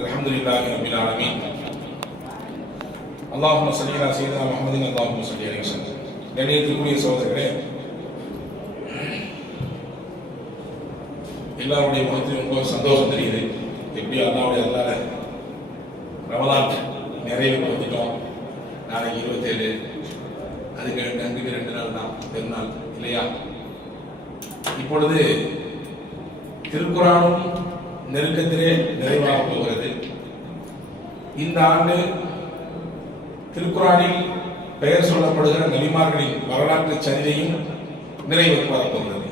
அல்ஹம்துலில்லாஹி ரப்பில் ஆலமீன். அல்லாஹும்ம ஸல்லி அலா ஸய்யிதினா முஹம்மதின் அல்லாஹும்ம ஸல்லி அலைஹி வஸல்லம். கண்ணியத்திற்குரிய சகோதரர்களே, எல்லாருடைய முகத்திலும் ரொம்ப சந்தோஷம் தெரியுது. எப்படி அல்லாஹ்வுடைய அருளால ரமலான் நிறைவு வந்துட்டோம். நாளைக்கு 27, அதுக்கு அங்குக்கு 2 நாள் தான் பெருநாள் இல்லையா? இப்பொழுது திருக்குரானும் நெருக்கத்திலே நிறைவாக போகிறது. இந்த ஆண்டு திருக்குரானில் பெயர் சொல்லப்படுகிற நபிமார்களின் வரலாற்று சரிதையும் நிறைவுக்கு வரப்போகிறது.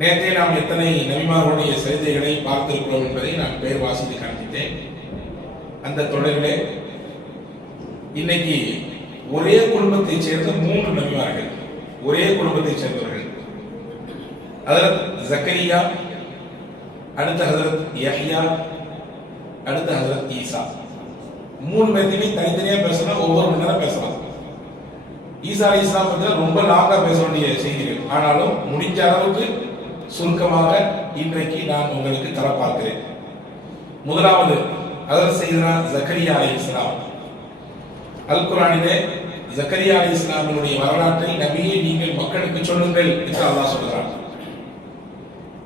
நேற்றே நாம் எத்தனை நபிமார்களுடைய சரிதைகளை பார்த்திருக்கிறோம் என்பதை நான் பெயர் வாசித்து காண்பித்தேன். அந்த தொடரிலே இன்னைக்கு ஒரே குடும்பத்தைச் சேர்ந்த 3 நபிமார்கள், ஒரே குடும்பத்தைச் சேர்ந்தவர்கள். ஹஜ்ரத் ஜக்கரியா, அடுத்த ஹஜ்ரத் யஹ்யா, அடுத்த ஹஜ்ரத் ஈசா. 3 பேர்த்தையுமே தனித்தனியா பேசணும், ஒவ்வொரு மணி நேரம் பேசலாம். ஈசா அலைஹிஸ்ஸலாம் பத்தி ரொம்ப லாங்கா பேச வேண்டிய செய்திகள், ஆனாலும் முடிஞ்ச அளவுக்கு சுருக்கமாக இன்றைக்கு நான் உங்களுக்கு தர பார்க்கிறேன். முதலாவது ஹஜ்ரத் சையதுனா ஜக்கரியா அலைஹிஸ்ஸலாம். அல் குர்ஆனிலே ஜக்கரியா அலைஹிஸ்ஸலாமினுடைய வரலாற்றை நபியே நீங்கள் மக்களுக்கு சொல்லுங்கள் என்று அல்லாஹ் சொல்கிறார்.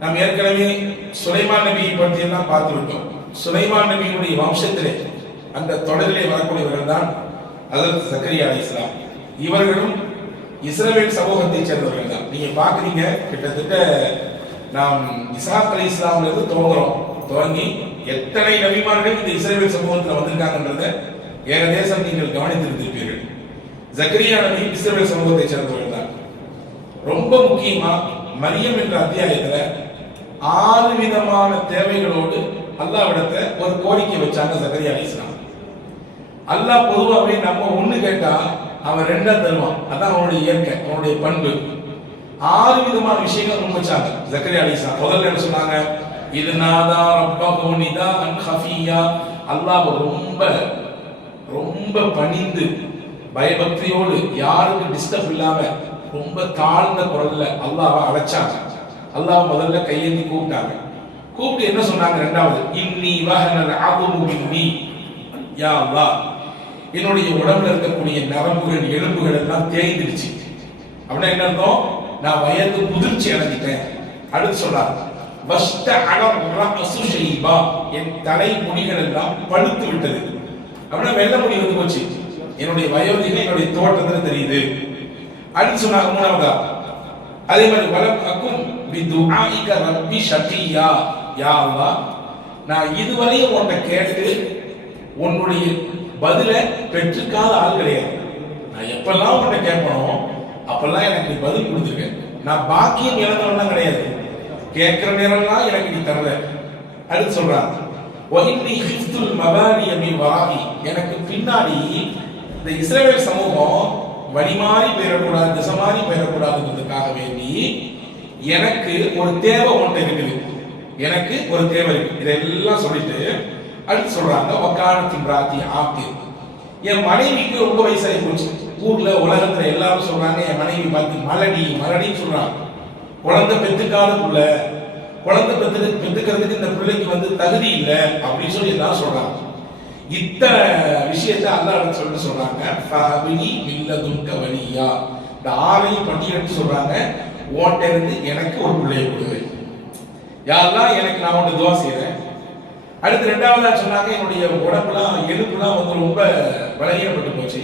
நாம் ஏற்கனவே சுலைமான் நபியை பற்றி எல்லாம் பார்த்து விட்டோம். சுலைமான் நபியினுடைய வம்சத்திலே அந்த தொடரிலே வரக்கூடியவர்கள் தான் ஹஜ்ரத் ஜக்கரியா அலைஹிஸ்ஸலாம். இவர்களும் இஸ்ரவேல் சமூகத்தை சேர்ந்தவர்கள் தான். நீங்க பாக்குறீங்க, கிட்டத்தட்ட நாம் இஸ்ஹாக் அலைஹிஸ்ஸலாம்ல இருந்து துவங்கி எத்தனை நபிமார்கள் இந்த இஸ்ரவேல் சமூகத்தில் வந்திருக்காங்கன்றத ஏகதேசம் நீங்கள் கவனித்திருந்திருப்பீர்கள். ஜக்கரியா நபி இஸ்ரவேல் சமூகத்தை சேர்ந்தவர்கள் தான். ரொம்ப முக்கியமா மரியம் என்ற அத்தியாயத்துல 6 விதமான தேவைகளோடு அல்லாஹ்விடத்துல ஒரு கோரிக்கை வச்சாங்க ஜக்கரியா அலைஹிஸ்ஸலாம். அல்லாஹ் பொதுவாகவே நம்ம ஒண்ணு கேட்டா அவன் 2 தருவான். அதான் அவனுடைய இயற்கை, அவனுடைய பண்பு. 6 விதமான விஷயங்கள் முன் வச்சாங்க ஜக்கரியா அலைஹிஸ்ஸலாம். முதல்ல என்ன சொன்னாங்க? இது நாதா ரப்பஹு நிதாஅன் ஹஃபியா. அல்லாஹ் ரொம்ப பணிந்து பயபக்தியோடு யாருக்கு டிஸ்டர்ப் இல்லாம ரொம்ப தாழ்ந்த குரல்ல அல்லாஹ்வை அழைச்சாங்க. அல்லாஹ் முதல்ல கையேந்தி கூப்பிட்டாங்க. கூப்பிட்டு என்ன சொன்னாங்க? ரெண்டாவது, இன்னி வஹனல் அதுமு மின்னி. யா அல்லாஹ், என்னுடைய உடம்புல இருக்கக்கூடிய நரம்புகள் எலும்புகள் எல்லாம் தேய்ந்துருச்சு. அப்படின்னா என்ன அர்த்தம்? நான் வயது முதிர்ச்சி அடைஞ்சிட்டேன். அடுத்து சொல்றாங்க, வஸ்த அலம் ரஅசு ஷைபா. என் தலை முடிகள் எல்லாம் பழுத்து விட்டது. அப்படின்னா வெள்ளை முடி வந்து போச்சு. என்னுடைய வயோதிகம் என்னுடைய தோட்டத்துல தெரியுது. அடுத்து சொன்னாங்க மூணாவதா, அதே மாதிரி வலம் அக்கும் பிதுஆஇக ரப்பி ஷகியா. யா அல்லாஹ், நான் இதுவரையும் உன்னை கேட்டு உன்னுடைய பதில பெற்றுக்காத ஆள் கிடையாது. நான் எப்பெல்லாம் உன்னை கேட்பனோ அப்பெல்லாம் எனக்கு நீ பதில் கொடுத்துருக்க. நான் பாக்கியம் இழந்தவன் கிடையாது. கேட்கிற நேரம்லாம் எனக்கு நீ தரல. அடுத்து சொல்றாங்க, வஇன்னி ஹிஃப்துல் மபானிய மின் வராஇ. எனக்கு பின்னாடி இந்த இஸ்ரவேல் சமூகம் வழி மாறி போயிடக்கூடாது, திசை மாறி போயிடக்கூடாதுன்றதுக்காக வேண்டி எனக்கு ஒரு தேவை ஒன்று இருக்குது. எனக்கு ஒரு தேவை இருக்கு. இதெல்லாம் சொல்லிட்டு அடுத்து சொல்றாங்க, வக்கானத்தின் ராத்தி ஆக்கு. என் மனைவிக்கு ரொம்ப வயசாகி போச்சு. ஊர்ல உலகத்துல எல்லாரும் சொல்றாங்க, என் மனைவி பார்த்து மலடின்னு சொல்றாங்க. குழந்தை பெத்துக்காலுக்குள்ள குழந்தை பெத்துக்கிறதுக்கு இந்த பிள்ளைக்கு தகுதி இல்லை அப்படின்னு சொல்லி எல்லாம் சொல்றாங்க. இத்தனை விஷயத்தை அல்லாஹ் சொல்றாங்க, ஃபஹபினி மில்லதுன்க வலியா. இந்த 6ஐயும் பட்டியலிட்டு சொல்றாங்க, உன்கிட்ட இருந்து எனக்கு ஒரு பிள்ளையை கொடு. யாரெல்லாம் எனக்கு நான் உன்னை துவா செய்யறேன். அடுத்து ரெண்டாவதா சொன்னாங்க, என்னுடைய உடம்புலாம் எலும்புலாம் ரொம்ப பலகீனப்பட்டு போச்சு.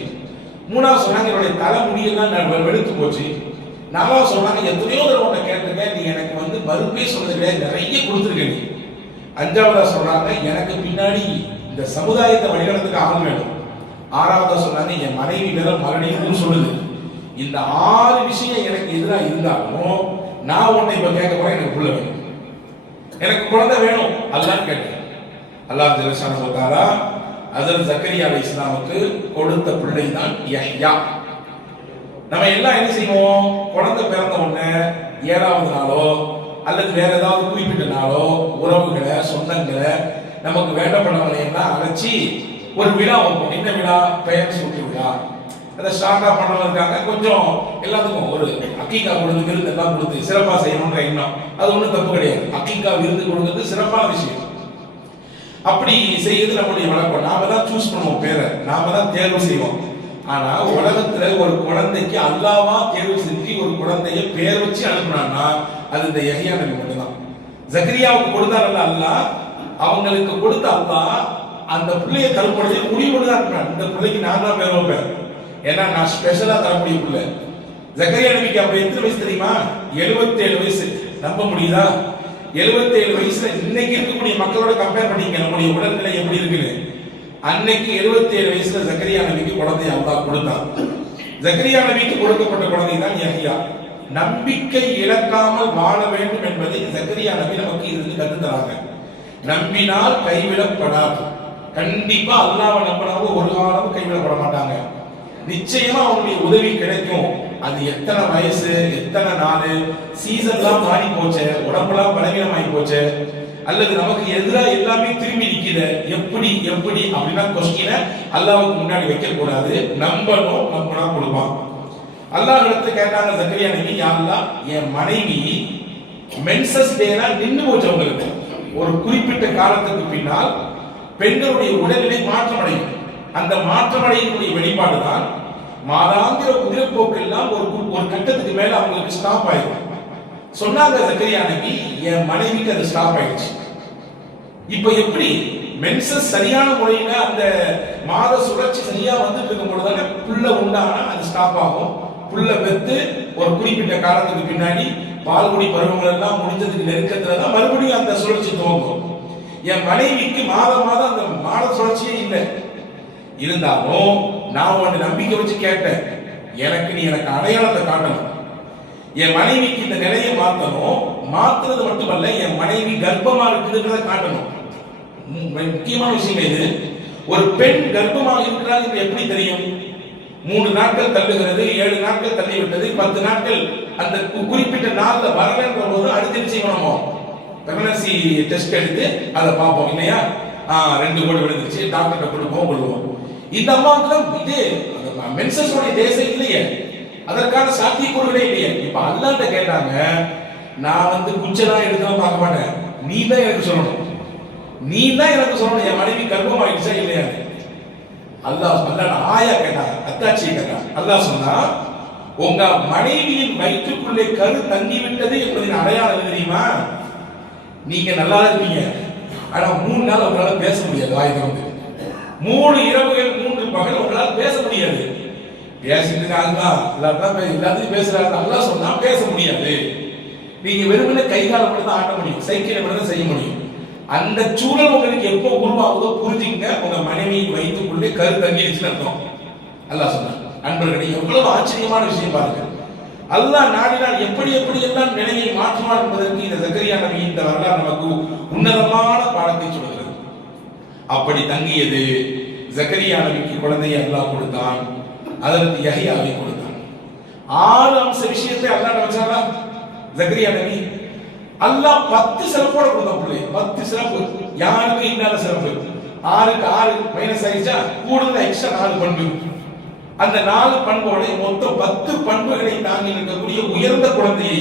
மூணாவது சொன்னாங்க, என்னுடைய தலைமுடியெல்லாம் வெளுத்து போச்சு. நாலாவது சொன்னாங்க, எத்தனையோ தடவை உன்னை கேட்டிருக்கேன், நீ எனக்கு மறுப்பே சொல்றது கிடையாது, நிறைய கொடுத்துருக்க நீ. அஞ்சாவதா சொல்றாங்க, எனக்கு பின்னாடி இந்த சமுதாயத்தை வழிநடத்துக்கு ஆள் வேணும். ஆறாவதா சொன்னாங்க, என் மனைவி வேற மறுபடியும் சொல்லுது. இந்த 6 விஷயம் எனக்கு எதிராக இருந்தாலும் நான் உன்னை இப்ப கேட்க போறேன், எனக்கு புள்ள வேணும், எனக்கு குழந்தை வேணும் அல்லாஹ் கேட்டேன். அல்லாஹ் ஜல்லஷானஹு வ தஆலா ஹஜ்ரத் ஜக்கரியா அலைஹிஸ்ஸலாமுக்கு கொடுத்த பிள்ளை தான் யஹ்யா. நம்ம எல்லாம் என்ன செய்வோம்? குழந்தை பிறந்த உடனே 7வது நாளோ அல்லது வேற ஏதாவது குறிப்பிட்ட நாளோ உறவுகளை, சொந்தங்களை, நமக்கு வேண்டப்பட்டவங்களை எல்லாம் அழைச்சி ஒரு விழா வைப்போம். என்ன விழா? பெயர் சூட்டு விழா. அதை ஸ்டார்டா பண்ணவங்க இருக்காங்க. கொஞ்சம் எல்லாத்துக்கும் ஒரு அக்கீகா கொடுத்து விருது எல்லாம் கொடுத்து சிறப்பா செய்யணும்ன்ற எண்ணம், அது ஒன்றும் தப்பு கிடையாது. அக்கீகா விருது கொடுக்கிறது சிறப்பான விஷயம். அப்படி செய்யறது நம்முடைய வழக்கம். நாம தான் சூஸ் பண்ணுவோம் பேரை, நாம தான் தேர்வு செய்வோம். ஆனா உலகத்துல ஒரு குழந்தைக்கு அல்லாஹ்வா தேர்வு செஞ்சு ஒரு குழந்தைய பேர் வச்சு அனுப்புனான்னா அது இந்த யஹ்யா நபி மட்டும்தான். ஜக்கரியாவுக்கு கொடுத்தாரல்ல அல்லாஹ், அவங்களுக்கு கொடுத்த அல்லாஹ் அந்த பிள்ளையை தரக்கூடிய முடிவோடு தான் அனுப்புறான். இந்த பிள்ளைக்கு நான் தான் பேர் வைப்பேன், ஏன்னா நான் ஸ்பெஷலா தரக்கூடிய பிள்ளை. ஜக்கரியா நபிக்கு அப்ப எத்தனை வயசு தெரியுமா? 77 வயசு. நம்ப முடியுதா? 77 வயசுல இன்னைக்கு இருக்கக்கூடிய மக்களோட கம்பேர் பண்ணிங்க நம்முடைய உடல்நிலை எப்படி இருக்குன்னு. அன்னைக்கு 77 வயசுல ஜக்கரியா நபிக்கு குழந்தை அல்லாஹ் கொடுத்தான். ஜக்கரியா நபிக்கு கொடுக்கப்பட்ட குழந்தை தான் யஹ்யா. நம்பிக்கை இழக்காமல் வாழ வேண்டும் என்பதை ஜக்கரியா நபி நமக்கு இருந்து கத்து தராங்க. நம்பினால் கைவிடப்படாது. கண்டிப்பா அல்லாஹ்வை நம்பினவங்க ஒரு காலம் கைவிடப்பட மாட்டாங்க. நிச்சயமா அவனுடைய உதவி கிடைக்கும். அது எத்தனை வயசு, எத்தனை நாள், சீசன்லாம் மாறி போச்சு, உடம்புலாம் பலவீனமாகி போச்சு, அல்லது நமக்கு எதிராக எல்லாமே திரும்பி நிக்குது, எப்படி எப்படி அப்படின்னா கொஸ்டினை அல்லாஹ்வுக்கு முன்னாடி வைக்க கூடாது. நம்பணும், நம்பினா கொடுப்பான். அல்லாஹ் இடத்துல கேட்டாங்க ஜக்கரியா நபி, யா அல்லாஹ், என் மனைவி மென்சஸ் டேனா நின்று போச்சு, அவங்களுக்கு ஒரு குறிப்பிட்ட காலத்துக்கு பின்னால் பெண்களுடைய உடல்நிலை மாற்றமடையும். அந்த மாற்றமடையக்கூடிய வெளிப்பாடு தான் மாதாந்திர உதிரப்போக்கு எல்லாம் ஒரு கட்டத்துக்கு மேல அவங்களுக்கு ஸ்டாப் ஆயிடும். சொன்னாங்க ஜக்கரியா நபி, என் மனைவிக்கு அது ஸ்டாப் ஆயிடுச்சு. இப்ப எப்படி மென்சஸ் சரியான முறையில அந்த மாத சுழற்சி சரியா வந்துட்டு இருக்கும் பொழுதுதானே புள்ள உண்டானா அது ஸ்டாப் ஆகும். புள்ள பெத்து ஒரு குறிப்பிட்ட காலத்துக்கு பின்னாடி பால்குடி பருவங்கள் எல்லாம் முடிஞ்சதுக்கு நெருக்கத்துல தான் மறுபடியும் அந்த சுழற்சி துவங்கும். என் மனைவிக்கு மாதம் அந்த மாத சுழற்சியே இல்லை. இருந்தாலும் நான் உன்னை நம்பிக்கை வச்சு கேட்டேன், எனக்கு அடையாளத்தை காட்டணும். என் மனைவிக்கு இந்த நிலையை மாத்தணும். மாத்துறது மட்டுமல்ல, என் மனைவி கர்ப்பமா இருக்குதுன்றத காட்டணும். முக்கியமான விஷயம் இது. ஒரு பெண் கர்ப்பமாக இருக்கிறார் என்று எப்படி தெரியும்? 3 நாட்கள் தள்ளுகிறது, 7 நாட்கள் தள்ளி விட்டது, 10 நாட்கள் அந்த குறிப்பிட்ட நாள்ல வரலன்ற போது அடுத்து என்ன செய்யணும்? பிரெக்னன்சி டெஸ்ட் எடுத்து அதை பார்ப்போம் இல்லையா? 2 கோடி விழுந்துச்சு, டாக்டர்கிட்ட கொடுப்போம், கொள்வோம். இந்த அம்மாவுக்கு இது மென்சஸோட தேசம் இல்லையே, அதற்கான சாத்தியக்கூறுகளே இல்லையே. இப்ப அல்லாஹ்ட்ட கேட்டாங்க, நான் குச்சலா எடுக்கலாம் பார்க்க மாட்டேன், நீ தான் எனக்கு சொல்லணும், நீ தான் எனக்கு சொல்லணும் என் மனைவி கர்ப்பம் ஆயிடுச்சா இல்லையா. அல்லாஹ் ஆயா கேட்டாங்க, அத்தாட்சியை கேட்டாங்க. அல்லாஹ் சொன்னா, உங்க மனைவியின் வயிற்றுக்குள்ளே கரு தங்கி விட்டது என்பதின் அடையாளம் தெரியுமா? நீங்க நல்லா இருப்பீங்க, ஆனா 3 நாள் உங்களால பேச முடியாது. வாய் திறந்து 3 இரவுகள் 3 பகல் உங்களால பேச முடியாது. பேசிட்டு எல்லாத்தையும் பேசுறாங்க. அல்லாஹ் சொன்னா பேச முடியாது. நீங்க வெறுமனே கை கால மட்டும் தான் ஆட்ட முடியும், சைக்கிளை மட்டும் தான் செய்ய முடியும். அந்த சூழல் உங்களுக்கு எப்போ உருவாகுதோ புரிஞ்சுங்க, உங்க மனைவியை வயிற்றுக்குள்ளே கரு தங்கிடுச்சுன்னு அர்த்தம். அல்லாஹ் சொன்னாங்க. அன்பர்களே, எவ்வளவு ஆச்சரியமான விஷயம் பாருங்க. அல்லாஹ் நாடினால் எப்படி எப்படி எல்லாம் நிலையை மாற்றுவார் என்பதற்கு இந்த ஜக்கரியா நபி இந்த வரலாறு நமக்கு உன்னதமான பாடத்தை சொல்கிறது. அப்படி தங்கியது. ஜக்கரியா நபிக்கு குழந்தையை அல்லாஹ் கொடுத்தான், அதற்கு யஹ்யாவை கொடுத்தான். 6 அம்ச விஷயத்தை அல்லாஹ் வச்சாரா ஜக்கரியா நபி. அல்லாஹ் 10 சிறப்போட கொடுத்தான் பிள்ளை. 10 சிறப்பு. யாருக்கு இல்லாத சிறப்பு. 6க்கு 6 மைனஸ் ஆயிடுச்சா, கூடுதல் எக்ஸ்ட்ரா 4 பண்பு. அந்த 4 பண்போட மொத்தம் 10 பண்புகளை தாங்கி இருக்கக்கூடிய உயர்ந்த குழந்தையை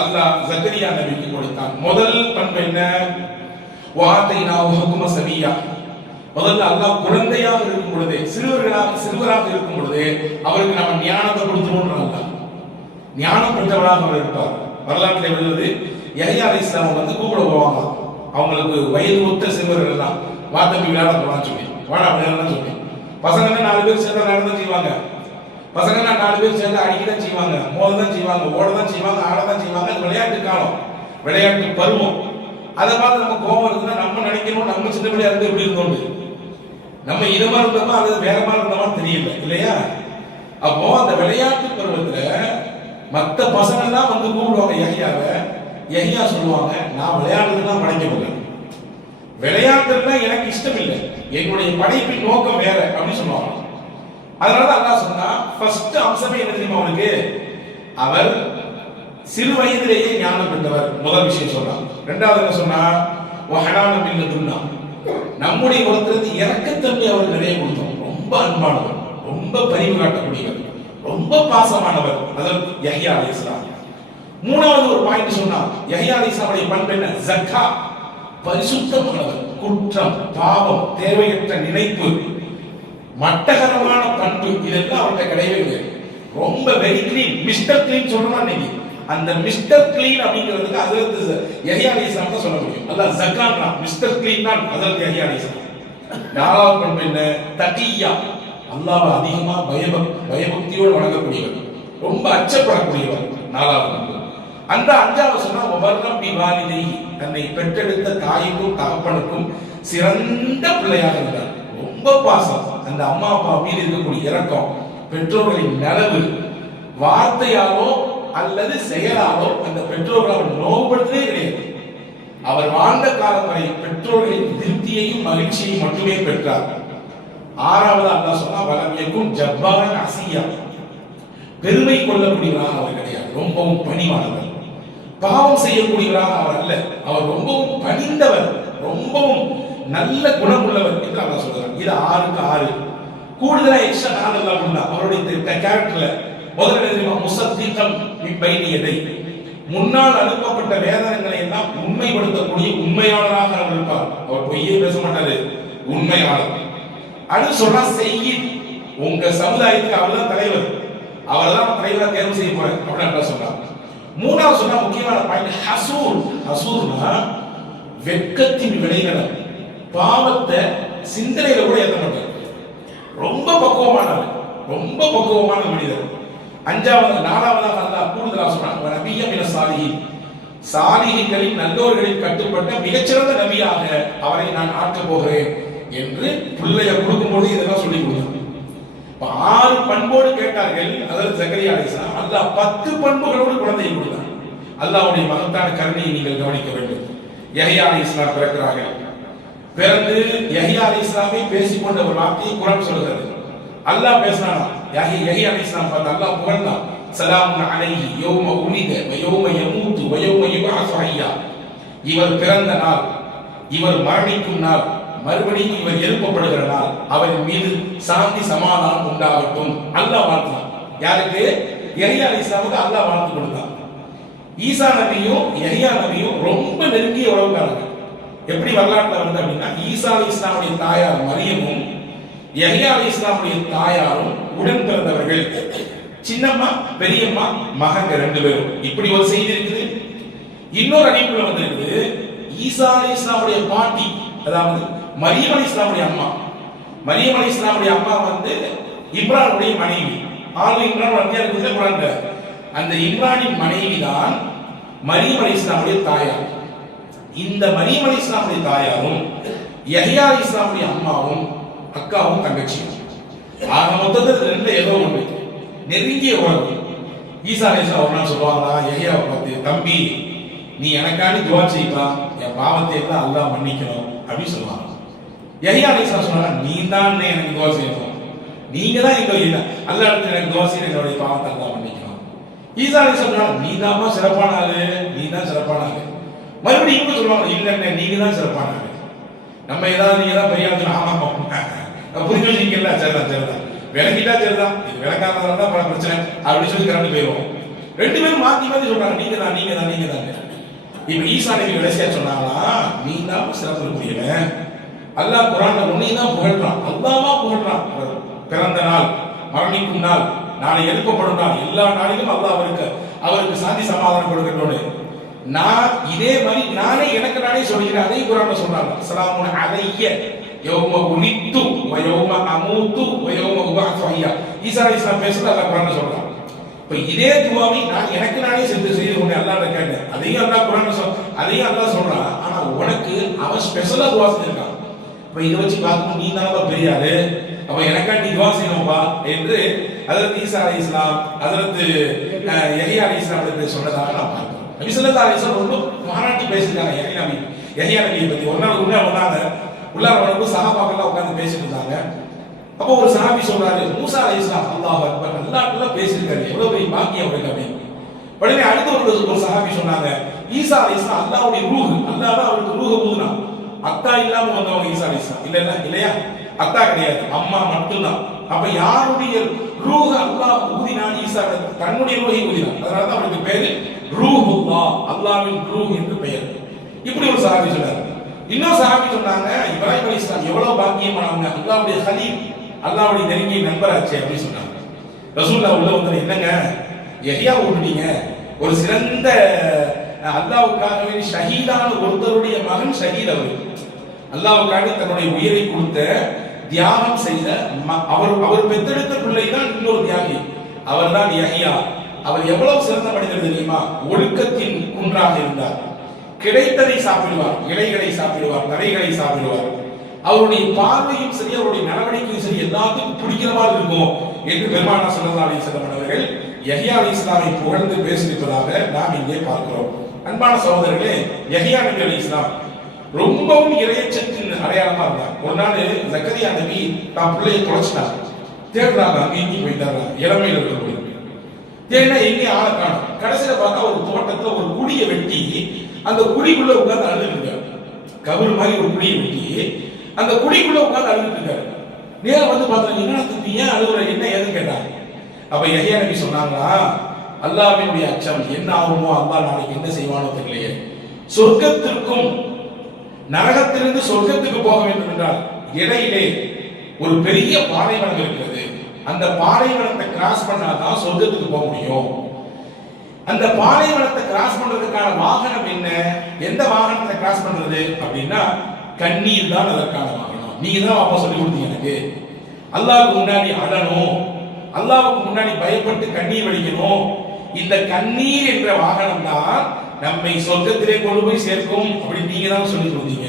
அல்லாஹ் ஜக்கரியா நபிக்கு கொடுத்தான். முதல் பண்பு என்ன? வஆதைனாஹு ஹுக்ம சபியா. முதல்ல அல்லாஹ் குழந்தையாக இருக்கும் பொழுதே, சிறுவராக இருக்கும் பொழுதே அவருக்கு நம்ம ஞானத்தை கொடுத்துருவோம். ஞானம் பெற்றவராக அவர் இருப்பார். வரலாற்றில் உள்ளது, யஹ்யா அலைஹிஸ்ஸலாம் கூப்பிட போவாங்க. அவங்களுக்கு வயது ஒத்த சிறுவர்கள் எல்லாம், வா தம்பி விளையாட போலான்னு சொல்லி, வாடா விளையாடலாம் சொல்லி. பசங்கன்னா 4 பேர் சேர்ந்து விளையாட செய்வாங்க. பசங்கன்னா 4 பேர் சேர்ந்து அடிக்கதான் செய்வாங்க, மோததான் செய்வாங்க, ஓடதான் செய்வாங்க, ஆடதான் செய்வாங்க. விளையாட்டு காலம், விளையாட்டு பருவம். அதை பார்த்து நம்ம கோபம் இருக்குன்னா நம்ம நினைக்கணும், நம்ம சின்ன பிள்ளையா இருந்து எப்படி இருந்தோம், நம்ம இதமா இருந்தோமா அல்லது வேற மாதிரி இருந்தோமா தெரியல இல்லையா. அப்போ அந்த விளையாட்டு பருவத்துல மற்ற பசங்க தான் கூப்பிடுவாங்க யஹ்யாவை. யஹ்யா சொல்லுவாங்க, நான் விளையாடுறதுலாம் படைக்கப்படல, விளையாட்டுலாம் எனக்கு இஷ்டம் இல்லை, என்னுடைய படைப்பின் நோக்கம் வேற அப்படின்னு சொல்லுவாங்க. அதனால அல்லாஹ் சொன்னா, ஃபர்ஸ்ட் அம்சமே என்ன தெரியுமா அவனுக்கு? அவர் சிறு வயதிலேயே ஞானம் பெற்றவர். முதல் விஷயம் சொன்னார். இரண்டாவது என்ன சொன்னா? வஹனான மின் துன்னா, நம்முடைய உலகத்திலிருந்து இரக்கத்தன்மை அவருக்கு நிறைய கொடுத்தோம். ரொம்ப அன்பானவர், ரொம்ப பரிவு காட்டக்கூடியவர், ரொம்ப பாசமானவர். அதற்கு யஹ்யா அலைஹிஸ்ஸலாம். மூணாவது ஒரு பாயிண்ட் சொன்னா, யஹ்யா அலைஹிஸ்ஸலாமுடைய பண்பு என்ன? ஜக்கா, பரிசுத்தமானவர், குற்றம், பாவம், தேவையற்ற நினைப்பு, மட்டகரமான பண்பு, இதெல்லாம் அவர்கிட்ட கிடையவே இல்லை. ரொம்ப வெரி கிளீன், மிஸ்டர் கிளீன் சொல்லணும். இன்னைக்கு அந்த மிஸ்டர் கிளீன் அப்படிங்கிறதுக்கு ஹஜ்ரத் யஹ்யா அலைஹிஸ்ஸலாம் தான் சொல்ல முடியும். அல்லாஹ் ஜக்கான்னா மிஸ்டர் கிளீன் தான் ஹஜ்ரத் யஹ்யா அலைஹிஸ்ஸலாம். நாலாவது பண்பு என்ன? தகியா, அல்லாஹ்வை அதிகமா பயபக்தியோடு வணங்கக்கூடியவர், ரொம்ப அச்சப்படக்கூடியவர். நாலாவது பண்பு. அந்த அஞ்சாவது சொன்னா வபர்ரம் பிவாலிதை, தன்னை பெற்றெடுத்த தாய்க்கும் தகப்பனுக்கும் சிறந்த பிள்ளையாக இருந்தார். ரொம்ப பாசம், அந்த அம்மா அப்பா மீது இருக்கக்கூடிய இரக்கம், பெற்றோர்களின் நலவு, வார்த்தையாலோ அல்லது செயலாலோ அந்த பெற்றோர்கள் அவர் நோவுபடுத்தவே கிடையாது. அவர் வாழ்ந்த காலம் வரை பெற்றோர்களின் திருப்தியையும் மகிழ்ச்சியையும் மட்டுமே பெற்றார். ஆறாவது அல்லாஹ் சொன்னா வலமியக்கும் ஜப்பாரன் அசியா, பெருமை கொள்ளக்கூடியவராக அவர் கிடையாது, ரொம்பவும் பணிவானவர். பாவம் செய்யக்கூடியவராக அவர் அல்ல, அவர் ரொம்பவும் பணிந்தவர், ரொம்பவும் நல்ல குணமுள்ளவர் என்று அல்லாஹ் சொல்றார். இது 6க்கு 6. கூடுதலா எக்ஸ்ட்ரா 4 எல்லாம் உண்டா அவருடைய கேரக்டர்ல. முதல்ல தெரியுமா? முசத்திகம் பைனியதை, முன்னால் அனுப்பப்பட்ட வேதனங்களை எல்லாம் உண்மைப்படுத்தக்கூடிய உண்மையாளராக அவர் இருப்பார். அவர் பொய்யே பேச மாட்டாரு, உண்மையாளர். அடுத்து சொன்னா செய்யித், உங்க சமுதாயத்துக்கு அவர் தான் தலைவர், அவர் தான் தலைவரா தேர்வு செய்ய போறார் அப்படின்னு சொன்னார். மூணாவது சொன்னா முக்கியமான பாயிண்ட் ஹசூர். ஹசூர்னா வெட்கத்தின் விளைநிலம், பாவத்தை சிந்தனையில கூட ஏற்ற மாட்டார், ரொம்ப பக்குவமானவர், ரொம்ப பக்குவமான மனிதர். அஞ்சாவது நாலாவதாக அல்லாஹ் கூடுதலா சொல்றாங்க நபிய்ய மின சாலிஹீன், சாலிஹீன்களின் நல்லோர்களின் கட்டுப்பட்ட மிகச்சிறந்த நபியாக அவரை நான் ஆக்கப் போகிறேன் என்று பிள்ளைய கொடுக்கும்போது இதெல்லாம் சொல்லி கொடுத்தாங்க. 6 பண்போடு கேட்டார்கள். அதாவது ஜக்கரியா அலைஹிஸ்ஸலாம் அல்லாஹ் 10 பண்புகளோடு குழந்தையை கொடுத்தார். அல்லாஹ்வுடைய மகத்தான கருணையை நீங்கள் கவனிக்க வேண்டும். யஹ்யா அலைஹிஸ்ஸலாம் பிறக்கிறார்கள். பிறந்து யஹ்யா அலைஹிஸ்ஸலாமை பேசிக்கொண்ட ஒரு வார்த்தையை குர்ஆன் சொல்கிறது. அல்லாஹ் பேசினானா, யஹ்யா அலைஹிஸ்ஸலாம் பார்த்து அல்லாஹ் புகழ்ந்தான். ஸலாமுன் அலைஹி யௌம உலித வ யௌம யமூது வ யௌம யுபஅஸு ஹய்யா, இவர் பிறந்த நாள், இவர் மரணிக்கும் நாள், மறுபடியும் இவர் எழுப்பப்படுகிற நாள், அவரின் மீது சாந்தி சமாதானம் உண்டாகட்டும். அல்லாஹ் வாழ்த்தான். யாருக்கு? யஹ்யா அலைஹிஸ்ஸலாமுக்கு அல்லாஹ் வாழ்த்து கொடுத்தான். ஈசா நபியும் யஹ்யா நபியும் ரொம்ப நெருங்கிய உறவுக்காரங்க. எப்படி வரலாற்றுல வந்து அப்படின்னா, ஈசா அலைஹிஸ்ஸலாமுடைய தாயார் மரியமும் யஹ்யா அலைஹிஸ்ஸலாமுடைய தாயாரும் உடன் பிறந்தவர்கள். சின்னம்மா பெரியம்மா மகங்க 2 பேரும். இப்படி ஒரு செய்தி இருக்குது. இன்னொரு அறிவிப்புல வந்து இருக்குது, ஈசா அலைஹிஸ்ஸலாமுடைய பாட்டி, அதாவது மரியம் அலைஹிஸ்ஸலாமுடைய அம்மா, மரியம் அலைஹிஸ்ஸலாமுடைய அம்மா வந்து இம்ரானுடைய மனைவி. இம்ரான் வந்து குர்ஆன்ல அந்த இம்ரானின் மனைவி தான் மரியம் அலைஹிஸ்ஸலாமுடைய தாயார். இந்த மரியம் அலைஹிஸ்ஸலாமுடைய தாயாரும் யஹ்யா அலைஹிஸ்ஸலாமுடைய அம்மாவும் அக்காவும் தங்கச்சியும். ஆக மொத்தத்தில் 2 ஏதோ ஒன்று நெருங்கிய உறவு. ஈசா அலைஹிஸ்ஸலாம் ஒரு நாள் சொல்லுவாங்களா யஹ்யாவை பார்த்து, தம்பி நீ எனக்காண்டி துவா செய்யலாம், என் பாவத்தை எல்லாம் அல்லாஹ் மன்னிக்கணும் அப்படின்னு சொல்லுவாங்க. யஹ்யா அலைஹிஸ்ஸலாம் சொன்னாங்க, நீ தான் எனக்கு துவா செய்யணும், நீங்க தான் எங்க அல்லாஹ் இடத்துல எனக்கு துவா செய்யணும், என்னுடைய பாவத்தை அல்லாஹ் மன்னிக்கணும். ஈசா அலைஹிஸ்ஸலாம் சொன்னாங்க, நீ தான் சிறப்பான ஆளு, நீ தான் சிறப்பான ஆளு. மறுபடியும் இவங்க சொல்லுவாங்க, இல்ல நீங்க தான் சிறப்பான ஆளு, நம்ம ஏதாவது நீங்க தான் பெரிய ஆளு. ஆமா புரிஞ்சு வச்சுக்கல, சரிதான் விளக்கிட்டா சரிதான், இது விளக்காததால தான் பல பிரச்சனை அப்படின்னு சொல்லி கரண்டு போயிடுவோம். 2 பேரும் மாத்தி மாத்தி சொல்றாங்க, நீங்க தான். இப்ப ஈசா நபி கடைசியா சொன்னாங்களா, நீ தான் சிறப்பு புரியவன். அல்லாஹ் குர்ஆன்ல உன்னை தான் புகழ்றான், அல்லாஹ்வா புகழ்றான். பிறந்த நாள், மரணிக்கும் நாள், நாளை எழுப்பப்படும் நாள், எல்லா நாளிலும் அல்லாஹ் அவருக்கு சாந்தி சமாதானம் கொடுக்கட்டும். நான் இதே மாதிரி நானே எனக்கு நானே சொல்கிறேன். அதே குர்ஆன்ல சொல்றாங்க, ஸலாமுன் அலைய யௌம உலித்து வ யௌம அமூது வ யௌம உபஅஸு ஹய்யா. ஈசா அலைஹிஸ்ஸலாம் பேசுறது அல்லாஹ் குர்ஆன்ல சொல்றான். இப்ப இதே துஆவை நான் எனக்கு நானே செய்து கொண்டே அல்லாஹ்ட்ட கேட்டேன். அதையும் அல்லாஹ் குர்ஆன்ல அதையும் அல்லாஹ் சொல்றான். ஆனா உனக்கு அவன் ஸ்பெஷலா துஆ செஞ்சிருக்கான். இப்ப இதை வச்சு பார்க்கணும், நீ தான் பெரியாரு, அப்ப எனக்காண்டி துஆ செய்யணும்பா என்று ஹஜ்ரத் ஈசா அலைஹிஸ்ஸலாம் ஹஜ்ரத் யஹ்யா அலைஹிஸ்ஸலாம் சொன்னதாக நான் பார்க்கிறேன். நபி ஸல்லல்லாஹு அலைஹி வஸல்லம் ரொம்ப பாராட்டி பேசிட்டாங்க யஹ்யா நபியை பத்தி. ஒரு நாள் உள்ளார வந்து சஹாபாக்கெல்லாம் உட்கார்ந்து பேசிட்டு இருந்தாங்க. அப்போ ஒரு சஹாபி சொல்றாரு, மூசா அலைஹிஸ்ஸலாம் அல்லாஹ் அக்பர், அல்லாஹ்வுல பேசிருக்காரு, எவ்வளவு பெரிய பாக்கியம் அவருக்கு அப்படின்னு. உடனே அடுத்த ஒரு சஹாபி சொன்னாங்க, ஈசா அலைஹிஸ்ஸலாம் அல்லாஹ்வுடைய ரூஹ், அல்லாஹ் தான் அவருக்கு ரூஹ் ஊதுனான். அத்தா இல்லாம வந்தவங்க ஈசா அலைஹிஸ்ஸலாம் இல்லையா? அத்தா கிடையாது, அம்மா மட்டும்தான். அப்ப யாருடைய ரூஹ் அல்லாஹ் ஊதினான்? ஈசா தன்னுடைய ரூஹை ஊதினான். அதனால தான் அவருக்கு பேரு ரூஹுல்லாஹ், அல்லாஹ்வின் ரூஹ் என்று பெயர். இப்படி ஒரு சஹாபி சொன்னார். இன்னொரு சஹாபி சொன்னாங்க, இப்ராஹிம் அலைஹிஸ்ஸலாம் எவ்வளவு பாக்கியமானவங்க, அல்லாஹ்வுடைய கலீல், அல்லாஹ்வுடைய நெருங்கிய நண்பராச்சே அப்படின்னு சொன்னாங்க. ரசூலுல்லாஹ் உள்ள வந்து, என்னங்க யஹ்யா விட்டுட்டீங்க, ஒரு சிறந்த அல்லாஹ்வுக்காகவே ஷஹீதான ஒருத்தருடைய மகன் ஷஹீத். அல்லாஹ்வுக்காக தன்னுடைய உயிரை கொடுத்த தியாகம் செய்த அவர் பெற்றெடுத்த பிள்ளை தான் இன்னொரு தியாகி, அவர் தான் யஹ்யா. அவர் எவ்வளவு சிறந்த மனிதர் தெரியுமா? ஒழுக்கத்தின் குன்றாக இருந்தார். கிடைத்ததை சாப்பிடுவார், இலைகளை சாப்பிடுவார், தரைகளை சாப்பிடுவார். அவருடைய பார்வையும் சரி, அவருடைய நடவடிக்கையும் சரி, எல்லாத்துக்கும் பிடிக்கிற மாதிரி இருக்கும் என்று பெருமானார் ஸல்லல்லாஹு அலைஹி வஸல்லம் அவர்கள் யஹ்யா அலைஹிஸ்ஸலாமை புகழ்ந்து பேசியிருப்பதாக நாம் இங்கே பார்க்கிறோம். அன்பான சகோதரர்களே, யஹ்யா நபி அலைஹிஸ்ஸலாம் ரொம்பவும் இறையச்சத்தின் அடையாளமா இருந்தார். ஒரு நாள் ஜக்கரியா நபி தான் பிள்ளையை தொலைச்சிட்டாங்க, தேடுறாங்க, அங்கேயும் போயிட்டாங்க, இளமையில் இருக்கக்கூடிய தேடினா எங்கேயும் ஆளை காணும். கடைசியில பார்த்தா ஒரு தோட்டத்துல ஒரு குழியை வெட்டி அந்த குழிக்குள்ள உட்கார்ந்து அழுதுட்டு இருக்காரு. கபர் மாதிரி ஒரு குழியை வெட்டி அந்த குழிக்குள்ள உட்கார்ந்து அழுதுட்டு இருக்காரு. நேரம் வந்து பார்த்தா, என்ன தம்பி ஏன் அழுகுற, என்ன ஏதுன்னு கேட்டாங்க. அப்ப யஹ்யா நபி சொன்னாங்களா, அல்லாஹ்வினுடைய அச்சம் என்ன ஆகுமோ, அல்லாஹ் நாளைக்கு என்ன செய்வானோ தெரியலையே. சொர்க்கத்திற்கும் நரகத்திலிருந்து சொர்க்கத்துக்கு போக வேண்டும் என்றால் இடையிலே ஒரு பெரிய பாலைவனம் இருக்கிறது. அந்த பாலைவனத்தை கிராஸ் பண்ணாதான் சொர்க்கத்துக்கு போக முடியும். அந்த பாலைவனத்தை கிராஸ் பண்றதுக்கான வாகனம் என்ன? எந்த வாகனத்தை கிராஸ் பண்றது அப்படின்னா கண்ணீர் தான் அதற்கான வாகனம். நீங்க தான் அப்பா சொல்லி கொடுத்தீங்க எனக்கு. அல்லாஹ்வுக்கு முன்னாடி அழணும், அல்லாஹ்வுக்கு முன்னாடி பயப்பட்டு கண்ணீர் வடிக்கணும். இந்த கண்ணீர் என்ற வாகனம் தான் நம்மை சொர்க்கத்திலே கொண்டு போய் சேர்க்கும் அப்படின்னு நீங்க தான் சொல்லி கொடுத்தீங்க.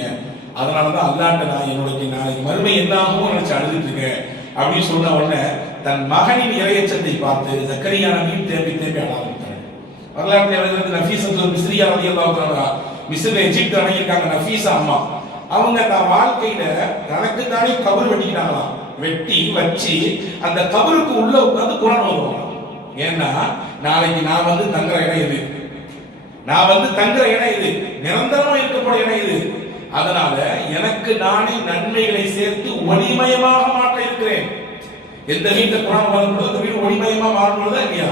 அதனாலதான் அல்லாஹ்ட்ட நான் என்னுடைய நாளைக்கு மறுமை என்ன ஆகுமோ நினைச்சு அழுதுட்டு இருக்கேன் அப்படின்னு சொன்ன உடனே தன் மகனின் இறையச்சத்தை பார்த்து ஜக்கரியா நபியும் தேம்பி தேம்பி அழ ஆரம்பித்தார். வரலாற்று எழுதுறது நஃபீஸத்துல் மிஸ்ரியா ரலியல்லாஹு அன்ஹா, மிஸ்ர்ல எஜிப்ட் அணையிருக்காங்க நஃபீஸா அம்மா. அவங்க தான் வாழ்க்கையில தனக்கு தானே கபர் வெட்டிக்கிட்டாங்களாம். வெட்டி வச்சு அந்த கபருக்கு உள்ள உட்கார்ந்து குர்ஆன் ஓதுவாங்க. ஏன்னா நாளைக்கு நான் வந்து தங்குற இடம் இது, நான் வந்து தங்குற இடம் இது, நிரந்தரமா இருக்கக்கூடிய இடம் இது. அதனால எனக்கு நானே நன்மைகளை சேர்த்து ஒளிமயமாக மாற்ற இருக்கிறேன். எந்த வீட்டை குர்ஆன் ஓதும்போது அந்த வீடு ஒளிமயமா மாறும்போது இல்லையா?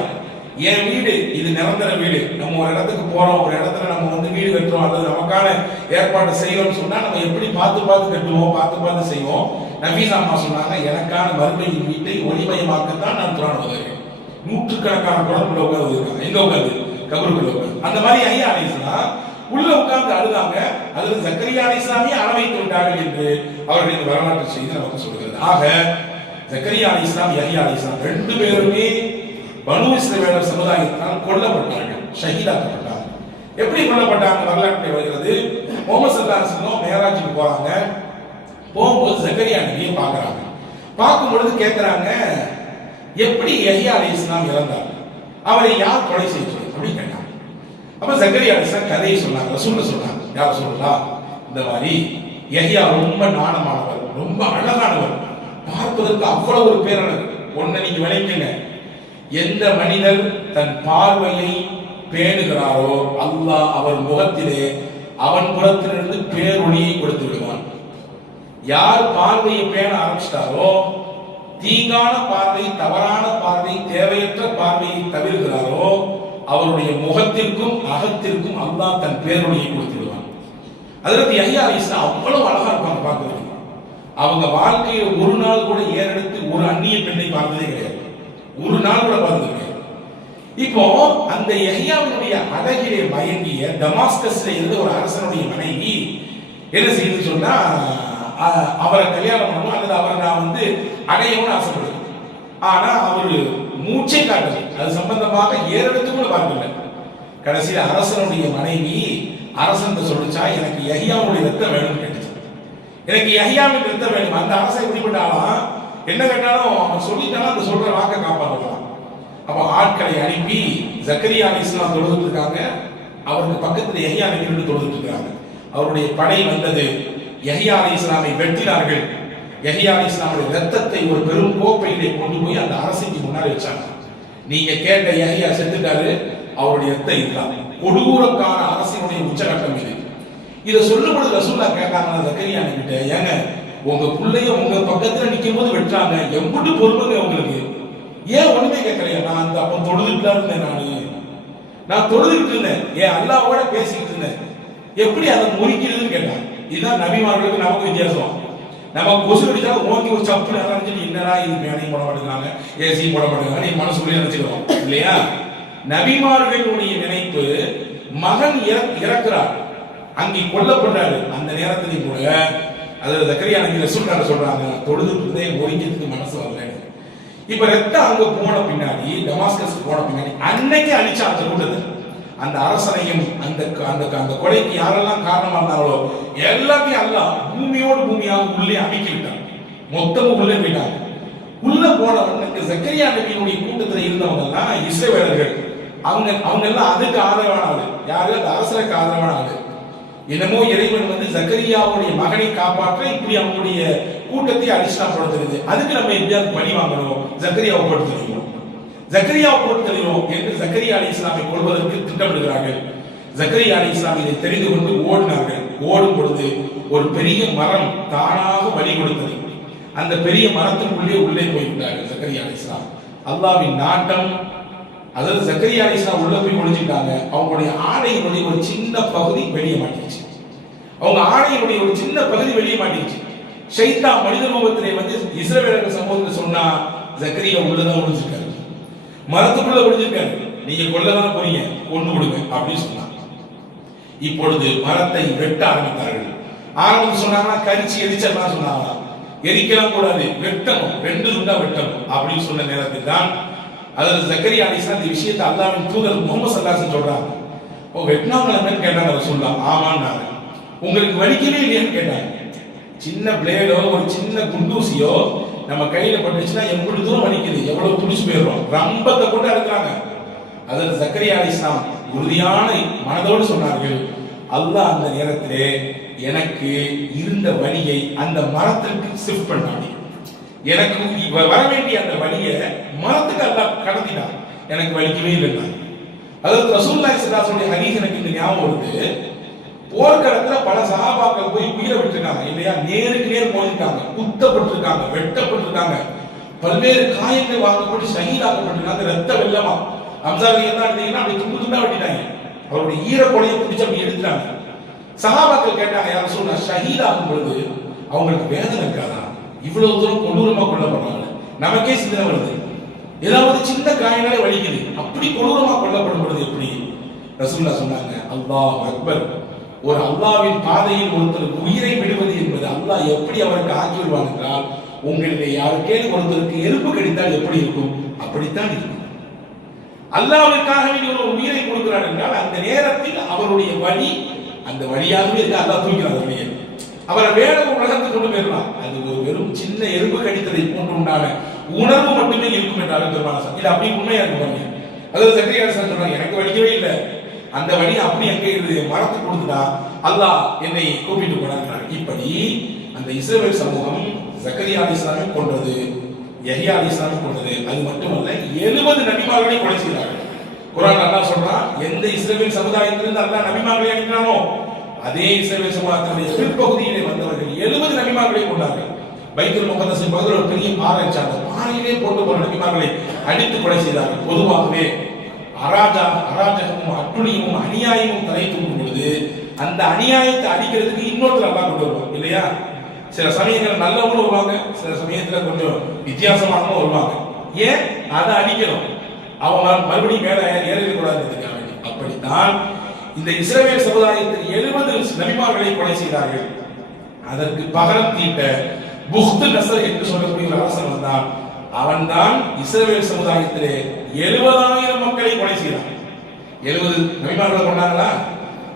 என் வீடு இது நிரந்தர வீடு. நம்ம ஒரு இடத்துக்கு போறோம், ஒரு இடத்துல நம்ம வந்து வீடு கட்டுறோம், அல்லது நமக்கான ஏற்பாடு செய்யறோம்னு சொன்னா நம்ம எப்படி பார்த்து பார்த்து கட்டுவோம், பார்த்து பார்த்து செய்வோம். நஃபீஸா அம்மா சொன்னாங்க, எனக்கான மறுமையின் வீட்டை ஒளிமயமாக்கத்தான் நான் குர்ஆன் ஓதுகிறேன். நூற்றுக்கணக்கான குர்ஆன் உள்ள உட்கார்ந்து இருக்காங்க. எங்க உட்கார்ந்து? கபருக்குள்ள உட்கார்ந்து. அந்த மாதிரி யஹ்யா அலைஹிஸ்ஸலாம் உள்ள உட்கார்ந்து அழுதாங்க. அதுல ஜக்கரியா அலைஹிஸ்ஸலாமே அழ வைத்து விட்டார்கள் என்று அவருடைய வரலாற்று செய்தி நமக்கு சொல்கிறது. ஆக ஜக்கரியா அலைஹிஸ்ஸலாம், யஹ்யா அலைஹிஸ்ஸலாம் ரெண்டு பேருமே பனு இஸ்ரவேலர் சமுதாயத்தால் கொல்லப்பட்டார்கள், ஷஹீதாக்கப்பட்டார்கள். எப்படி கொல்லப்பட்டாங்க? வரலாற்று வருகிறது. முஹம்மது ஸல்லல்லாஹு அலைஹி வஸல்லம் மேராஜுக்கு போறாங்க. போகும்போது ஜக்கரியா நபியை பார்க்கறாங்க. பார்க்கும் பொழுது கேட்கறாங்க, எப்படி யஹ்யா அலைஹிஸ்ஸலாம் இறந்தார், அவரை யார் கொலை செய்தது அப்படின்னு கேட்டாங்க. அப்ப ஜக்கரியா அலைஹிஸ்ஸலாம் கதையை சொன்னாங்க, ரசூலுல்லாஹ் சொன்னாங்க, யார் ரசூலுல்லாஹ், இந்த மாதிரி யஹ்யா ரொம்ப நாணமானவர், ரொம்ப அழகானவர், பார்ப்பதற்கு அவ்வளவு ஒரு பேரழகு. ஒன்ன நீங்க விளைக்குங்க, எந்த மனிதர் தன் பார்வையை பேணுகிறாரோ அல்லாஹ் அவர் முகத்திலே அவன் புறத்திலிருந்து பேரொளியை கொடுத்து விடுவான். யார் பார்வையை பேண ஆரம்பிச்சிட்டாரோ, தீங்கான பார்வை, தவறான பார்வை, தேவையற்ற பார்வையை தவிர்க்கிறாரோ அவருடைய முகத்திற்கும் அகத்திற்கும் அல்லாஹ் தன் பேரொளியை கொடுத்து விடுவான். அதற்கு யஹ்யா அலைஹிஸ்ஸலாம் அவ்வளவு அழகா இருப்பாங்க பார்க்கிறது. அவங்க வாழ்க்கையில ஒரு நாள் கூட ஏறெடுத்து ஒரு அந்நிய பெண்ணை பார்த்ததே கிடையாது, ஒரு நாள் கூட பார்த்தது கிடையாது. இப்போ அந்த யஹ்யாவினுடைய அழகிலே மயங்கிய டமாஸ்கஸ்ல இருந்த ஒரு அரசனுடைய மனைவி என்ன செய்யுது சொன்னா, அவரை கல்யாணம் பண்ணணும் அல்லது அவரை நான் வந்து அடையணும்னு ஆசைப்படுது. ஆனா அவரு மூச்சை காட்டல, அது சம்பந்தமாக ஏறெடுத்து கூட பார்க்கல. கடைசியில அரசனுடைய மனைவி அரசன் சொல்லிச்சா, எனக்கு யஹ்யாவுடைய ரத்தம் வேணும்னு கேட்டுச்சு. எனக்கு யஹ்யாவின் ரத்தம் வேணும். அந்த அரசன் எப்படிப்பட்டாலும் என்ன கேட்டாலும் அவன் சொல்லிட்டாலும் அந்த சொல்ற வாக்கை காப்பாற்றலாம். அப்ப ஆட்களை அனுப்பி ஜக்கரியா அலைஹிஸ்ஸலாம் தொழுதுட்டு இருக்காங்க, அவருக்கு பக்கத்துல யஹ்யா நபி தொழுதுட்டு இருக்காங்க. அவருடைய படை வந்தது, யஹ்யா அலைஹிஸ்ஸலாமை வெட்டினார்கள். யஹ்யா அலைஹிஸ்ஸலாமுடைய ரத்தத்தை ஒரு பெரும் கோப்பையிலே கொண்டு போய் அந்த அரசிக்கு முன்னாடி வச்சாங்க. நீங்க கேட்ட யஹ்யா செத்துட்டாரு, அவருடைய ரத்தம் இதுதான். கொடூரக்கான அரசினுடைய உச்சகட்டம் இது. இதை சொல்லும் பொழுது ரசூலுல்லாஹ் கேட்டாங்க ஜக்கரியா கிட்ட, ஏங்க உங்க பிள்ளைய உங்க பக்கத்துல நிக்கும் போது வெட்டுறாங்க, எம்புட்டு பொறுப்புங்க உங்களுக்கு, ஏன் ஒண்ணுமே கேட்கலையா? நான் அந்த அப்ப தொழுதுட்டு இருந்தேன், நான் தொழுதுட்டு இருந்தேன், ஏன் அல்லாஹ்வோட பேசிக்கிட்டு இருந்தேன், எப்படி அதை முறிக்கிறதுன்னு கேட்டாங்க. இதுதான் நபிமார்களுக்கு நமக்கு வித்தியாசம். நம்ம கொசு அடிச்சா ஓங்கி ஒரு சப்பு நினைச்சிட்டு என்னடா இது மேனையும் போட மாட்டேங்கிறாங்க, ஏசியும் போட மாட்டேங்கிறாங்க, நீ மனசுக்குள்ளே நினைச்சுக்கிறோம் இல்லையா? நபிமார்களுடைய நினைப்பு மகன் இறக்குறார், அங்கே கொல்லப்படுறாரு, அந்த நேரத்திலையும் கூட அதாவது ஜக்கரியா நபி ரசூலுல்லாஹ் சொல்றாங்க, தொழுதுட்டு இருந்தே ஒதுங்கிறதுக்கு மனசு வரல. இப்ப ரத்தம் அங்க போன பின்னாடி, டமாஸ்கஸ் போன பின்னாடி அன்னைக்கு அழிச்சா அந்த கூட்டத்தை, அந்த அரசனையும் அந்த அந்த அந்த கொலைக்கு யாரெல்லாம் காரணமா இருந்தாங்களோ எல்லாத்தையும் அல்லாஹ் பூமியோடு பூமியாக உள்ளே அமைக்கி விட்டாங்க. மொத்தமும் உள்ளே போயிட்டாங்க. உள்ள போனவனுக்கு ஜக்கரியா நபியினுடைய கூட்டத்தில் இருந்தவங்க எல்லாம் இஸ்ரவேலர்கள். அவங்க எல்லாம் அதுக்கு ஆதரவான ஆளு. யாரு? அந்த அரசனுக்கு ஆதரவான ஆளு. என்னமோ இறைவன் வந்து ஜக்கரியாவுடைய மகனை காப்பாற்ற இப்படி அவங்களுடைய கூட்டத்தை அடிஸ்லாம் படுத்துறது. அதுக்கு நம்ம எப்படியாவது பழி வாங்கணும், ஜக்கரியாவை போட்டு தெரியும், ஜக்கரியாவை போட்டு தெரியும் என்று ஜக்கரியா அலி இஸ்லாமை கொள்வதற்கு திட்டமிடுகிறார்கள். ஜக்கரியா அலி இஸ்லாம் இதை தெரிந்து கொண்டு ஓடினார்கள். ஓடும் பொழுது ஒரு பெரிய மரம் தானாக வழி கொடுத்தது. அந்த பெரிய மரத்திற்குள்ளே உள்ளே போய்விட்டார்கள் ஜக்கரியா அலி இஸ்லாம். அல்லாஹ்வின் நாட்டம். அதாவது ஜக்கரியா அலி இஸ்லாம் உள்ள போய் ஒளிஞ்சிட்டாங்க. அவங்களுடைய ஆடையினுடைய ஒரு சின்ன பகுதி வெளியே மாட்டிச்சு. அவங்க ஆடையினுடைய ஒரு சின்ன பகுதி வெளியே மாட்டிச்சு. ஷைத்தான் மனித ரூபத்திலே வந்து இஸ்ரவேலர்கள் சமூகத்தில் சொன்னா, ஜக்கரியா உள்ளதான் ஒளிஞ்சிருக்காரு, மரத்துக்குள்ள ஒளிஞ்சிருக்காரு, நீங்க கொல்லதான் போறீங்க, கொண்டு விடுங்க அப்படின்னு சொன்னாங்க. இப்பொழுது மரத்தை வெட்ட ஆரம்பித்தார்கள். ஆரம்பித்து சொன்னாங்கன்னா கரிச்சு எரிச்சலாம் சொன்னாங்க. எரிக்கலாம் கூடாது, வெட்டணும், 2 துண்டா வெட்டணும் அப்படின்னு சொன்ன நேரத்தில் தான் அதாவது ஜக்கரியா அலி இஸ்லாம் இந்த விஷயத்தை அல்லாஹ்வின் தூதர் முஹம்மது ஸல்லல்லாஹு அலைஹி வஸல்லம் சொல்றாங்க. ஓ வெட்டினாங்கன்னு கேட்டாங்க ரசூலுல்லாஹ். ஆமான்னாங்க. உங்களுக்கு வலிக்கவே இல்லையான்னு கேட்டாங்க. சின்ன பிளேடோ ஒரு சின்ன குண்டூசியோ நம்ம கையில பட்டுச்சுன்னா எவ்வளவு தூரம் வலிக்குது, எவ்வளவு துடிச்சு போயிடுறோம். ரம்பத்தை போட்டு அறுக்குறாங்க. அதாவது ஜக்கரியா அலி இஸ்லாம் உறுதியான மனதோடு சொன்னார்கள், அல்லாஹ் அந்த நேரத்திலே எனக்கு இருந்த வலியை அந்த மரத்திற்கு ஷிஃப்ட் பண்ணாங்க. எனக்கு வர வேண்டிய அந்த வலியை மரத்துக்கு அல்லாஹ் கடத்தினான். எனக்கு வலிக்கவே இல்லைன்னா. அதாவது ரசூலுல்லாஹி ஸல்லல்லாஹு அலைஹி வஸல்லம் ஹதீஸ் எனக்கு இந்த ஞாபகம் வருது. போர்க்களத்துல பல சஹாபாக்கள் போய் உயிரை விட்டுருக்காங்க இல்லையா? நேருக்கு நேர் மோதிட்டாங்க, குத்தப்பட்டிருக்காங்க, வெட்டப்பட்டிருக்காங்க, பல்வேறு காயங்கள் வாங்கப்பட்டு ஷஹீதாக்கப்பட்டிருக்காங்க. ரத்த வெள்ளமா அம்சாரி என்ன எடுத்தீங்கன்னா அப்படி துண்டு துண்டா வெட்டிட்டாங்க. அவருடைய ஈர கொலையை பிடிச்சு அப்படி எடுத்துட்டாங்க. சஹாபாக்கள் கேட்டாங்க, யார சொல்ல ஷஹீதாகும் பொழுது அவங்களுக்கு வேதனை இருக்காதா? இவ்வளவு தூரம் கொடூரமா கொல்லப்படுறாங்க, நமக்கே சிந்தனை வருது. ஏதாவது சின்ன காயங்களே வலிக்குது, அப்படி கொடூரமா கொல்லப்படும் பொழுது எப்படி? ரசூலுல்லாஹ் சொன்னாங்க, அல்லாஹ் அக்பர். ஒரு அல்லாஹ்வின் பாதையில் ஒருத்தருக்கு உயிரை விடுவது என்பது அல்லாஹ் எப்படி அவருக்கு ஆக்கி விடுவான் என்றால், உங்களிலே யாருக்கே ஒருத்தருக்கு எறும்பு கடித்தால் எப்படி இருக்கும் அப்படித்தான் இருக்கும். அல்லாஹ்விற்காக ஒரு உயிரை கொடுக்கிறார் என்றால் அந்த நேரத்தில் அவருடைய வழி அந்த வழியாகவே இருக்கு. அல்லாஹ் தூக்கிறார் வழியை, அவரை வேற உலகத்துக்கு கொண்டு போயிடலாம். அது ஒரு வெறும் சின்ன எறும்பு கடித்ததை போன்று உண்டான உணர்வு மட்டுமே இருக்கும் என்றாலும் பெருமாள் இது அப்படி உண்மையா இருக்கும். அதாவது ஜக்கரியா சொல்றாங்க, எனக்கு வலிக்கவே இல்லை, அந்த வழி அப்படி எங்க இருக்குது, மரத்துக்கு கொடுத்துட்டா அல்லாஹ் என்னை கூப்பிட்டு போனாங்க. இப்படி அந்த இஸ்ரவேல் சமூகம் ஜக்கரியா அலி இஸ்லாமை கொன்றது, யஹ்யா அலி இஸ்லாமை கொன்றது. அது மட்டுமல்ல 70 நபிமார்களை கொலை செய்தார்கள். குர்ஆன் அல்லாஹ் சொல்றான், எந்த இஸ்ரவேல் சமுதாயத்திலிருந்து அல்லாஹ் நபிமார்களை அனுப்பினானோ அதே இஸ்ரவேல் சமுதாயத்தினுடைய பிற்பகுதியிலே வந்தவர்கள் 70 நபிமார்களை கொண்டார்கள். பைத்துல் முகத்தஸின் பகுதியில் ஒரு பெரிய பாறை இருந்துச்சு, பாறையிலே போட்டு போன நபிமார்களை அடித்து கொலை செய்தார்கள். பொதுவாகவே அராஜகமும் அட்டுழியமும் அநியாயமும் தலை தூக்கும் பொழுது அந்த அநியாயத்தை அடிக்கிறதுக்கு இன்னொருத்தர் அல்லாஹ் கொண்டு வருவாங்க இல்லையா? சில சமயங்கள் நல்லவங்களும் வருவாங்க, சில சமயத்துல கொஞ்சம் வித்தியாசமானவங்க வருவாங்க. ஏன் அதை அடிக்கணும், அவன் மறுபடியும் மேல ஏறிடக்கூடாது. அப்படித்தான் இந்த இஸ்ரவேல் சமுதாயத்தில் 70 நபிமார்களை கொலை செய்தார்கள். அதற்கு பகரம் தீட்ட புஹ்து நஸர் என்று சொல்லக்கூடிய ஒரு அரசன் வந்தான். அவன்தான் இஸ்ரவேல் சமுதாயத்திலே 70,000 மக்களை கொலை செய்தான். 70 நபிமார்களை கொண்டாங்களா?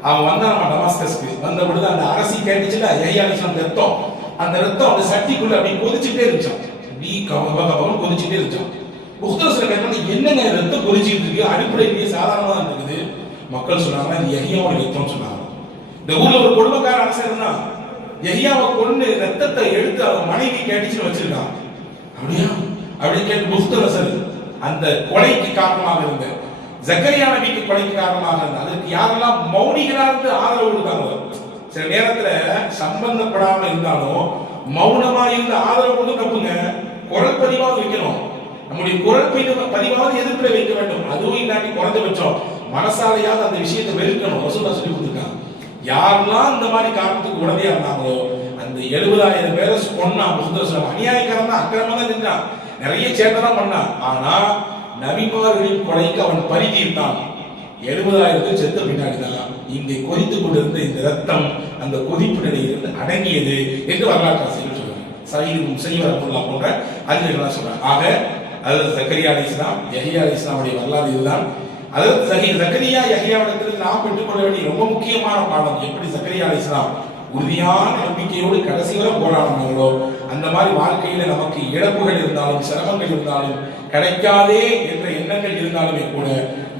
அவன் வந்தான் டமாஸ்கஸ்க்கு. வந்த பொழுது அந்த அரசி கேட்டுச்சுல, யஹ்யா அலைஹிஸ்ஸலாம் ரத்தம், அந்த ரத்தம் அந்த சட்டிக்குள்ள அப்படி கொதிச்சுட்டே இருந்துச்சான், நீ கவகவன்னு கொதிச்சுட்டே இருந்துச்சான். புஹ்து நஸர் கேட்டாங்க, என்னங்க ரத்தம் கொதிச்சுட்டு இருக்கு, அடுப்புல சாதாரணமா இருக்குது. மக்கள் சொன்னாங்க, இது யஹ்யாவோட ரத்தம் சொன்னாங்க. இந்த ஊர்ல ஒரு கொடுமைக்கார அரசர் இருந்தான், யஹ்யாவை கொண்டு ரத்தத்தை எடுத்து அவன் மனைவி கேட்டுச்சுன்னு வச்சிருக்கான். அப்படியா அப்படின்னு கேட்டு புஹ்து நஸர் அந்த கொலைக்கு காரணமாக இருந்த ஜக்கரியா நபிக்கு கொலைக்கு காரணமாக இருந்த அதற்கு யாரெல்லாம் மௌனிகளா இருந்து ஆதரவு கொடுத்தாங்களோ, சில நேரத்துல சம்பந்தப்படாம இருந்தாலும் மௌனமா இருந்து ஆதரவு கொடுத்து தப்புங்க. குரல் பதிவாவது வைக்கணும், நம்முடைய குரல் பதிவாவது எதிர்ப்பில் வைக்க வேண்டும். அதுவும் இல்லாட்டி குறைந்தபட்சம் மனசாலையாவது அந்த விஷயத்தை வெறுக்கணும். ரசூலுல்லாஹ் சொல்லி கொடுத்துருக்காங்க, யாரெல்லாம் இந்த மாதிரி காரணத்துக்கு உடனடியா இருந்தாங்களோ அந்த 70,000 பேரை கொன்னா முகமது அநியாயக்காரன் தான், அக்கிரமம் தான் செஞ்சான், நிறைய சேட்டை தான் பண்ணான். ஆனா நபிமார்களின் கொலைக்கு அவன் பழி தீர்த்தான். 70,000 பேர் செத்த பின்னாடி தான் இங்கே கொதித்துக் கொண்டிருந்த இந்த ரத்தம் அந்த கொதிப்பு நிலையிலிருந்து அடங்கியது என்று வரலாற்று ஆசிரியர்கள் சொல்றாங்க. சயீது முஸையிப் ரஹ்மத்துல்லாஹ் போன்ற அறிஞர்கள் சொல்றாங்க. ஆக ஹஜ்ரத் ஜக்கரியா அலைஹிஸ்ஸலாம், யஹ்யா அலைஹிஸ்ஸலாமுடைய வரலாறு இதுதான். ஹஜ்ரத் ஜக்கரியா யஹ்யாவிடத்தில் நாம் பெற்றுக்கொள்ள வேண்டிய ரொம்ப முக்கியமான பாடம், எப்படி ஜக்கரியா அலைஹிஸ்ஸலாம் உறுதியான நம்பிக்கையோடு கடைசி வரை போராடினாங்களோ அந்த மாதிரி வாழ்க்கையில நமக்கு இழப்புகள் இருந்தாலும் சிரமங்கள் இருந்தாலும் கிடைக்காதே என்ற எண்ணங்கள் இருந்தாலுமே கூட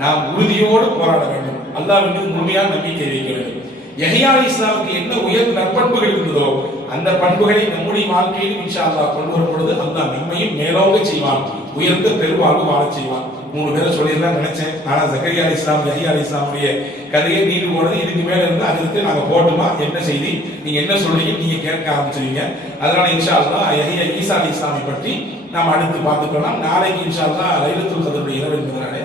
நாம் உறுதியோடு போராட வேண்டும். அல்லாஹ் மீது முழுமையான நம்பிக்கை வைக்க வேண்டும். யஹ்யா அலைஹிஸ்ஸலாமுக்கு என்ன உயர்ந்த நற்பண்புகள் இருந்ததோ அந்த பண்புகளை நம்முடைய வாழ்க்கையில் இன்ஷா அல்லாஹ் கொண்டு வரும் பொழுது அல்லாஹ் நம்மையும் மேலோங்க செய்வான், உயர்ந்த பெருவாழ்வு வாழச் செய்வான். 3 பேரை சொல்லிடலாம் நினைச்சேன். ஆனா ஜக்கரியா அலைஹிஸ்ஸலாம் யஹ்யா அலைஹிஸ்ஸலாமுடைய கதையை நீண்டு போனது இதுக்கு மேல இருந்து அதுக்கு நாங்க போட்டுமா என்ன செய்தி நீங்க என்ன சொல்றீங்க நீங்க கேட்க ஆரம்பிச்சிருவீங்க. அதனால இன்ஷா அல்லாஹ் யஹ்யா ஈசா அலைஹிஸ்ஸலாமை பற்றி நாம் அடுத்து பார்த்துக்கலாம். நாளைக்கு இன்ஷா அல்லாஹ் லைலத்துல் கத்ருடைய இரவு என்பதனால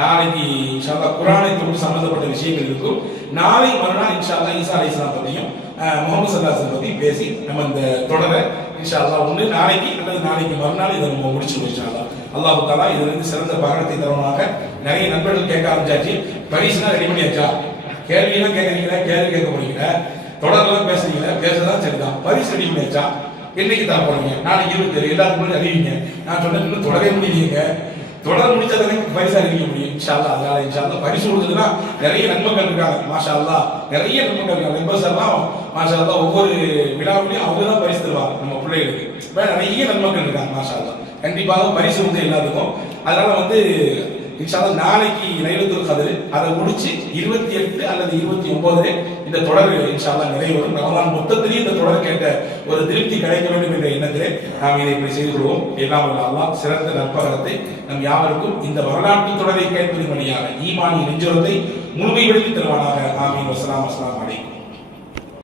நாளைக்கு இன்ஷா அல்லாஹ் குர்ஆனை தொட்டு சம்பந்தப்பட்ட விஷயங்கள் இருக்கும். நாளை மறுநாள் இன்ஷா அல்லாஹ் ஈசா அலைஹிஸ்ஸலாம் பற்றியும் முஹம்மது ஸல்லல்லாஹு அலைஹி வஸல்லம் பத்தி பேசி நம்ம இந்த தொடரை இன்ஷா அல்லாஹ் ஒன்று நாளைக்கு அல்லது நாளைக்கு மறுநாள் இதை நம்ம முடிச்சுடுவோம் இன்ஷா அல்லாஹ். அல்லாஹ் தஆலா இதிலிருந்து சிறந்த பாகத்தை தருவாங்க. நிறைய நண்பர்கள் கேட்க ஆரம்பிச்சாச்சு, பரிசுனா ரெடி பண்ணியாச்சா, கேள்வியெல்லாம் கேட்கறீங்களா, கேள்வி கேட்க போறீங்களா, தொடர்லாம் பேசுறீங்களா, பேசுறதா சரிதான், பரிசு ரெடி பண்ணியாச்சா, என்னைக்கு தர போறீங்க, நாளைக்கு 27 எல்லாத்துக்கும் முன்னாடி அறிவிங்க. நான் சொன்னேன் இன்னும் தொடரவே முடியலைங்க, தொடர் முடிச்சதானே பரிசா அறிவிக்க முடியும் இன்ஷா அல்லாஹ். அதனால இன்ஷா அல்லாஹ் பரிசு கொடுத்ததுன்னா நிறைய நன்மைகள் இருக்காங்க மாஷா அல்லாஹ், நிறைய நன்மைகள் இருக்காங்க. மெம்பர்ஸ் எல்லாம் மாஷா அல்லாஹ் ஒவ்வொரு விழாவிலையும் அவங்க தான் பரிசு தருவாங்க நம்ம பிள்ளைகளுக்கு. நிறைய நன்மைகள் இருக்காங்க மாஷா அல்லாஹ். கண்டிப்பாக பரிசு வந்து எல்லாத்துக்கும். அதனால வந்து இன்ஷா அல்லாஹ் நாளைக்கு லைலத்துல் கத்ர் அதை முடிச்சு 28 அல்லது 29 இந்த தொடர் இன்ஷா அல்லாஹ் நிறைவேறும். ரமலான் மொத்தத்திலேயே இந்த தொடர் கேட்ட ஒரு திருப்தி கிடைக்க வேண்டும் என்ற எண்ணத்திலே நாம் இதை இப்படி செய்து கொள்வோம். எல்லாம் அல்லாஹ் சிறந்த நற்பகரத்தை நம் யாவருக்கும் இந்த வரலாற்று தொடரை கேட்பது வழியாக ஈமானின் நெஞ்சுரத்தை முழுமைப்படுத்தி தருவானாக. ஆமீன். வஸ்ஸலாமு அலைக்கும்.